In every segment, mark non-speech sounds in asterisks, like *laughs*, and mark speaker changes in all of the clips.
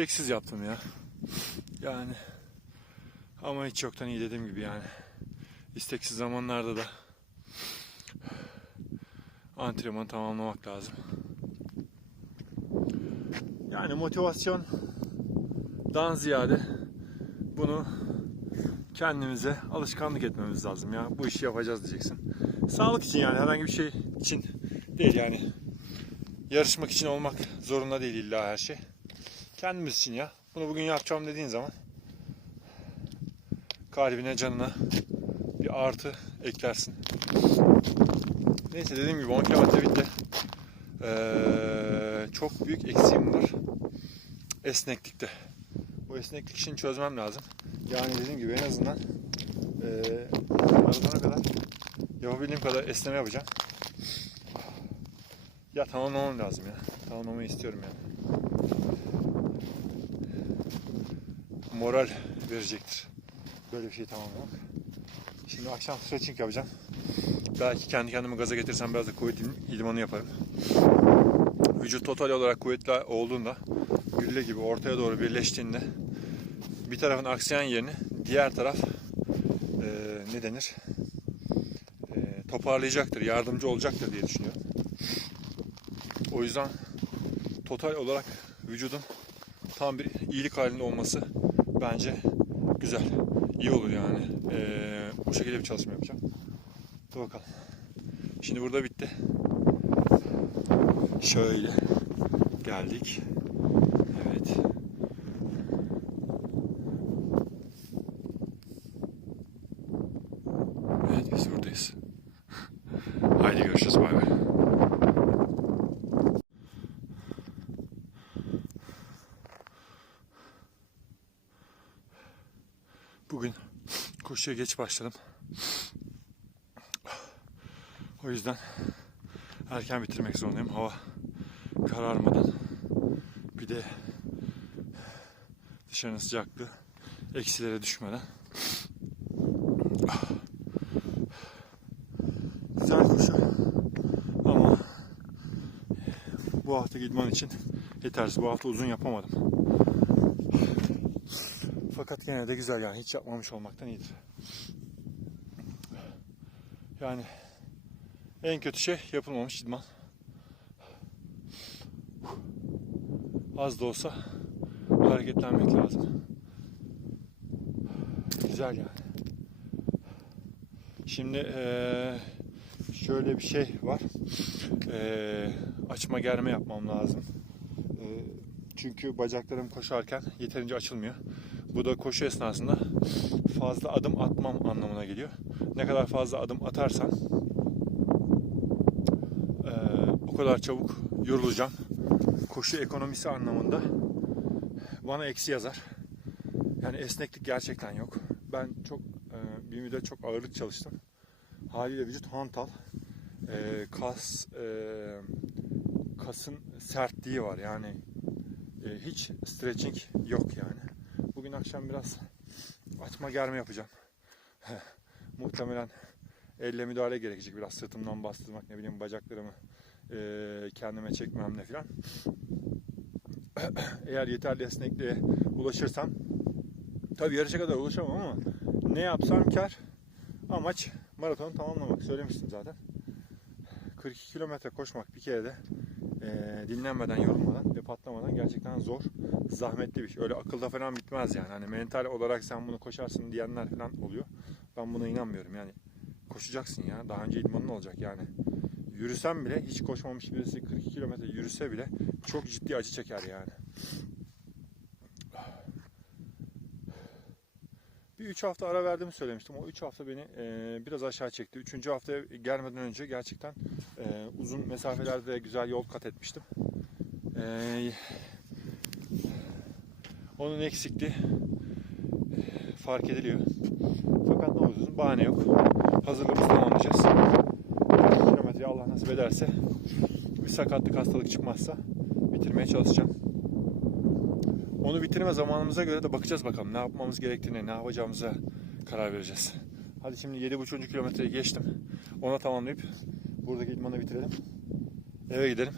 Speaker 1: isteksiz yaptım ya. Yani ama hiç yoktan iyi dediğim gibi yani. İsteksiz zamanlarda da antrenmanı tamamlamak lazım. Yani motivasyondan ziyade bunu kendimize alışkanlık etmemiz lazım ya. Bu işi yapacağız diyeceksin. Sağlık için yani herhangi bir şey için değil yani. Yarışmak için olmak zorunda değil illa her şey. Kendimiz için ya. Bunu bugün yapacağım dediğin zaman kalbine canına bir artı eklersin. Neyse dediğim gibi 10 kilometre bitti. Ee, çok büyük eksiğim var. Esneklikte. Bu esneklik işini çözmem lazım. Yani dediğim gibi en azından ee, maratona kadar yapabildiğim kadar esneme yapacağım. Ya tamamlamam lazım ya. Tamamlamayı istiyorum yani. Moral verecektir. Böyle bir şey tamamlamak. Şimdi akşam stretching yapacağım. Belki kendi kendime gaza getirsem biraz da kuvvet idmanı yaparım. Vücut total olarak kuvvetli olduğunda gülle gibi ortaya doğru birleştiğinde bir tarafın aksayan yerini diğer taraf eee, ne denir? Eee, toparlayacaktır, yardımcı olacaktır diye düşünüyorum. O yüzden total olarak vücudun tam bir iyilik halinde olması bence güzel. İyi olur yani. Ee, o şekilde bir çalışma yapacağım. Dur bakalım. Şimdi burada bitti. Şöyle geldik. Evet. Evet biz buradayız. *laughs* Haydi görüşürüz bay bay. Bugün koşuya geç başladım. O yüzden erken bitirmek zorundayım. Hava kararmadan. Bir de dışarının sıcaklığı eksilere düşmeden. Güzel koşu. Ama bu hafta idman için yetersiz. Bu hafta uzun yapamadım. Fakat gene de güzel yani hiç yapmamış olmaktan iyidir. Yani en kötü şey yapılmamış idman. Az da olsa hareketlenmek lazım. Güzel yani. Şimdi şöyle bir şey var. Açma germe yapmam lazım. Çünkü bacaklarım koşarken yeterince açılmıyor. Bu da koşu esnasında fazla adım atmam anlamına geliyor. Ne kadar fazla adım atarsan eee, o kadar çabuk yorulacağım. Koşu ekonomisi anlamında bana eksi yazar. Yani esneklik gerçekten yok. Ben çok eee, bir müddet çok ağırlık çalıştım. Haliyle vücut hantal. Eee, kas eee, kasın sertliği var yani e, hiç stretching yok yani. Bugün akşam biraz açma germe yapacağım. *laughs* Muhtemelen elle müdahale gerekecek. Biraz sırtımdan bastırmak, ne bileyim bacaklarımı e, kendime çekmem ne filan. *clears throat* Eğer yeterli esnekliğe ulaşırsam tabii yarışa kadar ulaşamam ama ne yapsam kar. Amaç maratonu tamamlamak. Söylemiştim zaten. 42 kilometre koşmak bir kere de e, dinlenmeden, yorulmadan ve patlamadan gerçekten zor, zahmetli bir şey. Öyle akılda falan bitmez yani. Hani mental olarak sen bunu koşarsın diyenler falan oluyor. Ben buna inanmıyorum yani. Koşacaksın ya. Daha önce idmanın olacak yani. Yürüsem bile hiç koşmamış birisi 42 kilometre yürüse bile çok ciddi acı çeker yani. Bir 3 hafta ara verdiğimi söylemiştim. O 3 hafta beni e, biraz aşağı çekti. 3. haftaya gelmeden önce gerçekten e, uzun mesafelerde güzel yol kat etmiştim. E, onun eksikliği e, fark ediliyor. Fakat ne olursun bahane yok. Hazırlığımızı tamamlayacağız. 42 kilometre Allah nasip ederse bir sakatlık hastalık çıkmazsa bitirmeye çalışacağım. Onu bitirme zamanımıza göre de bakacağız bakalım ne yapmamız gerektiğine, ne yapacağımıza karar vereceğiz. Hadi şimdi 7,5. kilometreyi geçtim. Ona tamamlayıp buradaki idmanı bitirelim. Eve gidelim.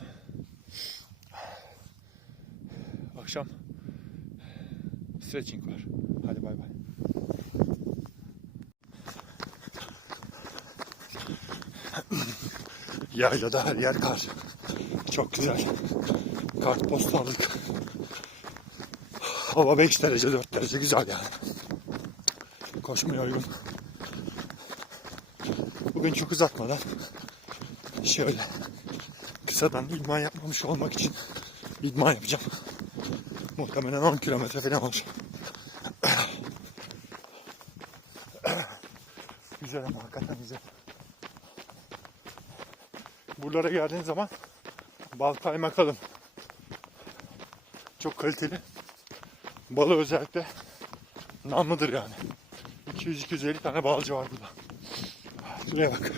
Speaker 1: Akşam stretching var. Hadi bay bay. Yaylada her yer kar. Çok güzel. Kartpostallık. Hava 5 derece 4 derece güzel yani. Koşmaya uygun. Bugün çok uzatmadan şöyle kısadan idman yapmamış olmak için idman yapacağım. Muhtemelen 10 kilometre falan olur. güzel ama hakikaten güzel. Buralara geldiğin zaman bal kaymak alın. Çok kaliteli. Balı özellikle namlıdır yani. 200-250 tane balcı var burada. Şuraya bak.